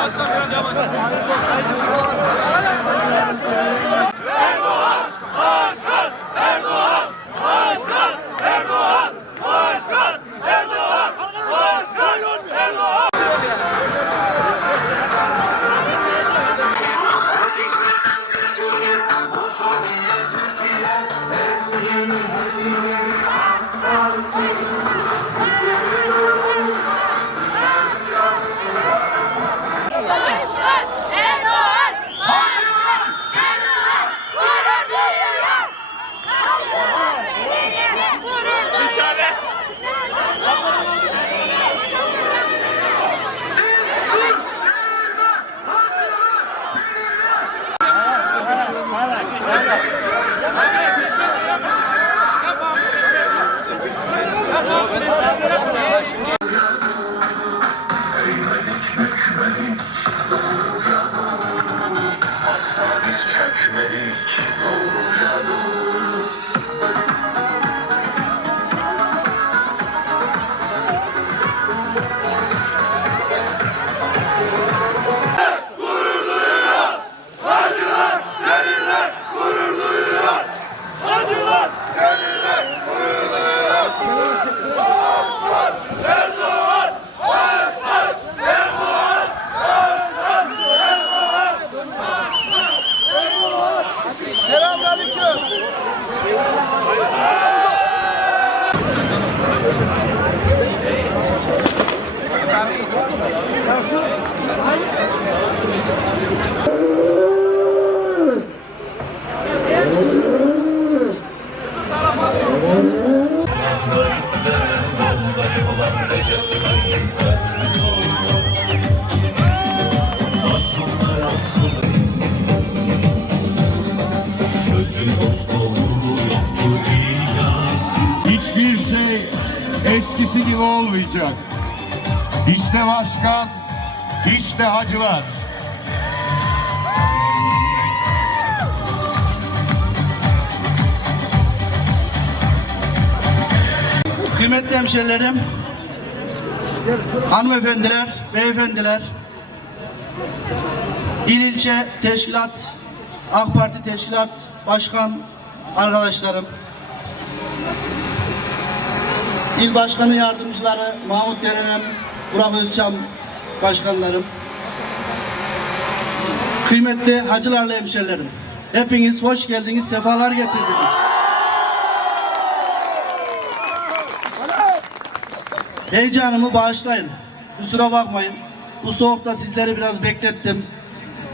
Türkiye, Erdoğan, Doğruya doğru Hiçbir şey eskisi gibi olmayacak. İşte başkan, işte hacılar. Kıymetli hemşerilerim, hanımefendiler, beyefendiler, il ilçe teşkilat, AK Parti teşkilat başkan arkadaşlarım, il başkanı yardımcıları Mahmut Derenem, Burak Özçam başkanlarım, kıymetli hacılarla hemşerilerim, hepiniz hoş geldiniz, sefalar getirdiniz. Heyecanımı bağışlayın. Kusura bakmayın. Bu soğukta sizleri biraz beklettim.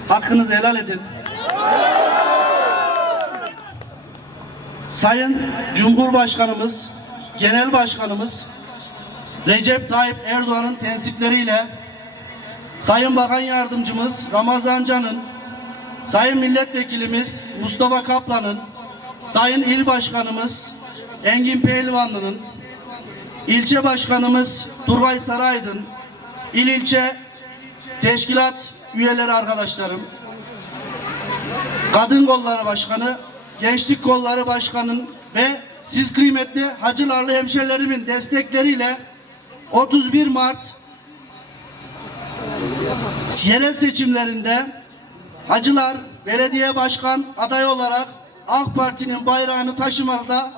Hakkınızı helal edin. Sayın Cumhurbaşkanımız, Genel Başkanımız Recep Tayyip Erdoğan'ın tensipleriyle Sayın Bakan Yardımcımız Ramazan Can'ın, Sayın Milletvekilimiz Mustafa Kaplan'ın, Sayın İl Başkanımız Engin Pehlivanlı'nın, İlçe Başkanımız Turgay Saraydın, İl İlçe Teşkilat üyeleri arkadaşlarım, Kadın Kolları Başkanı, Gençlik Kolları Başkanı'nın ve siz kıymetli hacılarlı hemşerilerimin destekleriyle 31 Mart yerel seçimlerinde Hacılar Belediye Başkan adayı olarak AK Parti'nin bayrağını taşımakta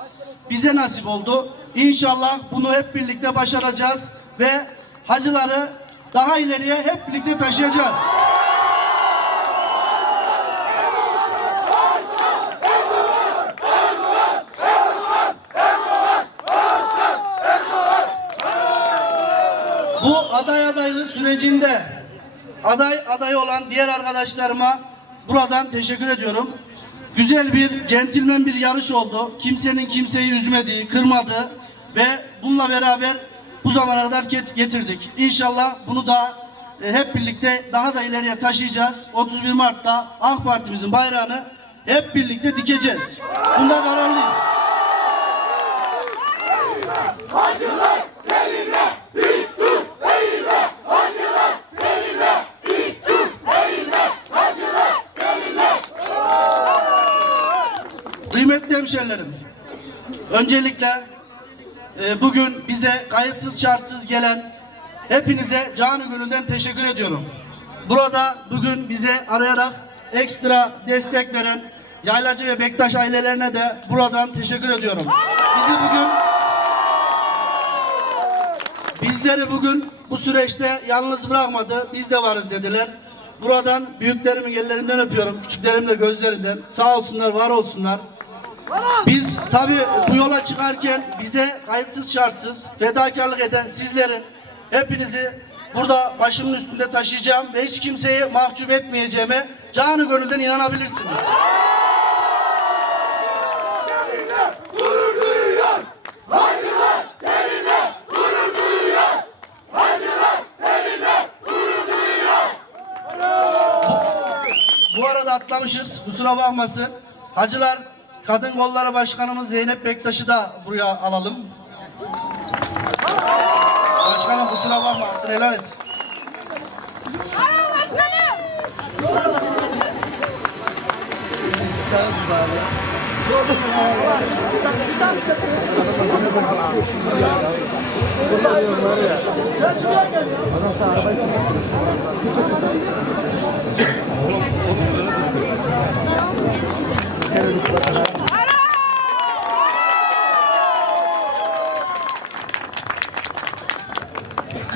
bize nasip oldu. İnşallah bunu hep birlikte başaracağız ve hacıları daha ileriye hep birlikte taşıyacağız. Bu aday adaylığı sürecinde aday aday olan diğer arkadaşlarıma buradan teşekkür ediyorum. Güzel bir centilmen bir yarış oldu. Kimsenin kimseyi üzmediği, kırmadığı ve bununla beraber bu zamana kadar get- getirdik. İnşallah bunu da e, hep birlikte daha da ileriye taşıyacağız. 31 Mart'ta AK Parti'mizin bayrağını hep birlikte dikeceğiz. Bunda kararlıyız. Kıymetli hemşerilerim, öncelikle e, bugün bize kayıtsız şartsız gelen hepinize canı gönülden teşekkür ediyorum. Burada bugün bize arayarak ekstra destek veren Yaylacı ve Bektaş ailelerine de buradan teşekkür ediyorum. Bizi bugün bizleri bugün bu süreçte yalnız bırakmadı. Biz de varız dediler. Buradan büyüklerimin ellerinden öpüyorum. Küçüklerimin de gözlerinden. Sağ olsunlar, var olsunlar. Biz tabii bu yola çıkarken bize kayıtsız şartsız fedakarlık eden sizlerin hepinizi burada başımın üstünde taşıyacağım ve hiç kimseyi mahcup etmeyeceğime canı gönülden inanabilirsiniz. Bu arada atlamışız. Kusura bakmasın. Hacılar Kadın Kolları Başkanımız Zeynep Bektaş'ı da buraya alalım. Başkanım kusura bakma, hakkını helal et.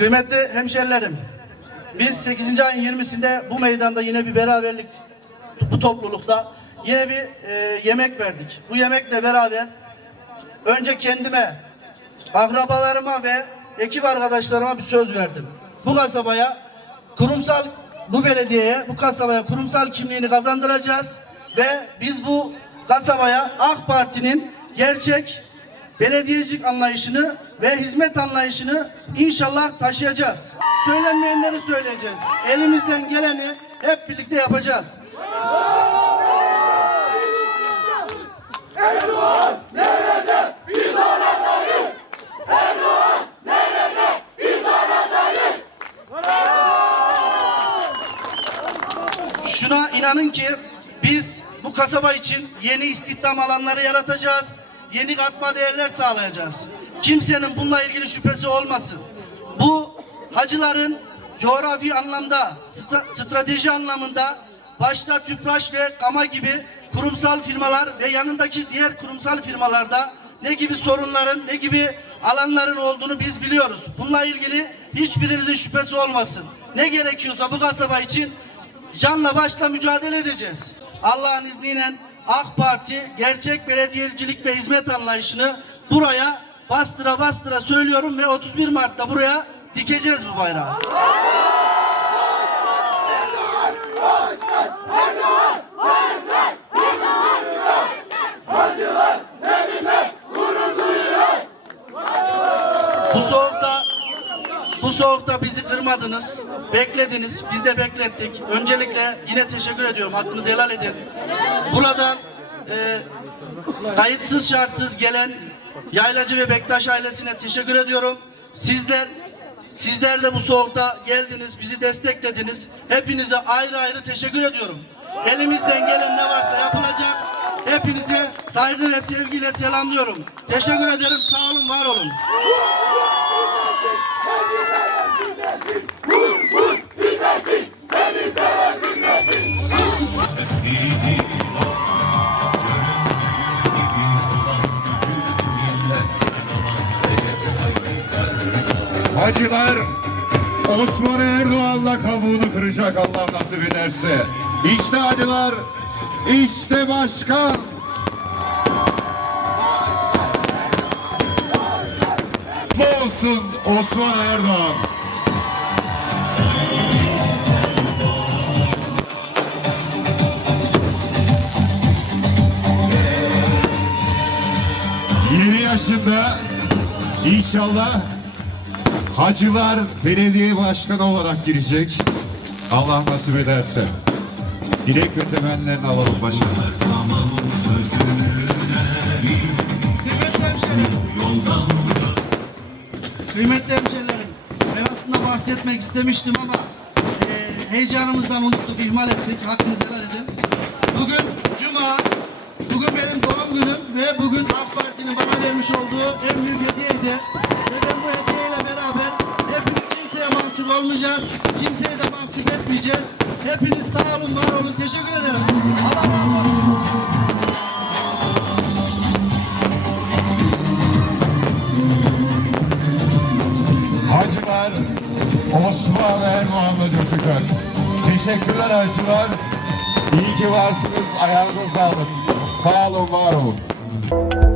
Kıymetli hemşerilerim, biz 8. ayın 20'sinde bu meydanda yine bir beraberlik, bu toplulukta yine bir e, yemek verdik. Bu yemekle beraber önce kendime, akrabalarıma ve ekip arkadaşlarıma bir söz verdim. Bu kasabaya kurumsal, bu belediyeye, bu kasabaya kurumsal kimliğini kazandıracağız ve biz bu kasabaya AK Parti'nin gerçek belediyecilik anlayışını ve hizmet anlayışını inşallah taşıyacağız. Söylenmeyenleri söyleyeceğiz. Elimizden geleni hep birlikte yapacağız. Şuna inanın ki biz bu kasaba için yeni istihdam alanları yaratacağız. Yeni katma değerler sağlayacağız. Kimsenin bununla ilgili şüphesi olmasın. Bu hacıların coğrafi anlamda, strateji anlamında başta Tüpraş ve Kama gibi kurumsal firmalar ve yanındaki diğer kurumsal firmalarda ne gibi sorunların, ne gibi alanların olduğunu biz biliyoruz. Bununla ilgili hiçbirinizin şüphesi olmasın. Ne gerekiyorsa bu kasaba için canla başla mücadele edeceğiz. Allah'ın izniyle AK Parti gerçek belediyecilik ve hizmet anlayışını buraya bastıra bastıra söylüyorum ve 31 Mart'ta buraya dikeceğiz bu bayrağı. Bu soğukta bu soğukta bizi kırmadınız, beklediniz, biz de beklettik. Öncelikle yine teşekkür ediyorum, hakkınızı helal edin. Buradan e, kayıtsız şartsız gelen Yaylacı ve Bektaş ailesine teşekkür ediyorum. Sizler Sizler de bu soğukta geldiniz, bizi desteklediniz. Hepinize ayrı ayrı teşekkür ediyorum. Elimizden gelen ne varsa yapılacak. Hepinize saygı ve sevgiyle selamlıyorum. Teşekkür ederim. Sağ olun, var olun. Hacılar Osman Erdoğan'la kabuğunu kıracak Allah nasip ederse. İşte hacılar, işte başkan. Bu olsun Osman Erdoğan. Yeni yaşında inşallah Hacılar belediye başkanı olarak girecek. Allah nasip ederse. Dilek ve temennilerini alalım başkanım. Kıymetli hemşehrilerim. Ben aslında bahsetmek istemiştim ama e, heyecanımızdan unuttuk, ihmal ettik. Hakkınızı helal edin. Bugün Cuma, bugün benim doğum günüm ve bugün AK Parti'nin bana vermiş olduğu en büyük hediyeydi. Ve bu hediyeyle beraber hepimiz kimseye mahcup olmayacağız. Kimseyi de mahcup etmeyeceğiz. Hepiniz sağ olun, var olun. Teşekkür ederim. Allah razı olsun. Hacılar Osman Erdoğan'la coşacak. Teşekkürler hacılar. İyi ki varsınız. Ayağınıza sağlık. Sağ olun, var olun.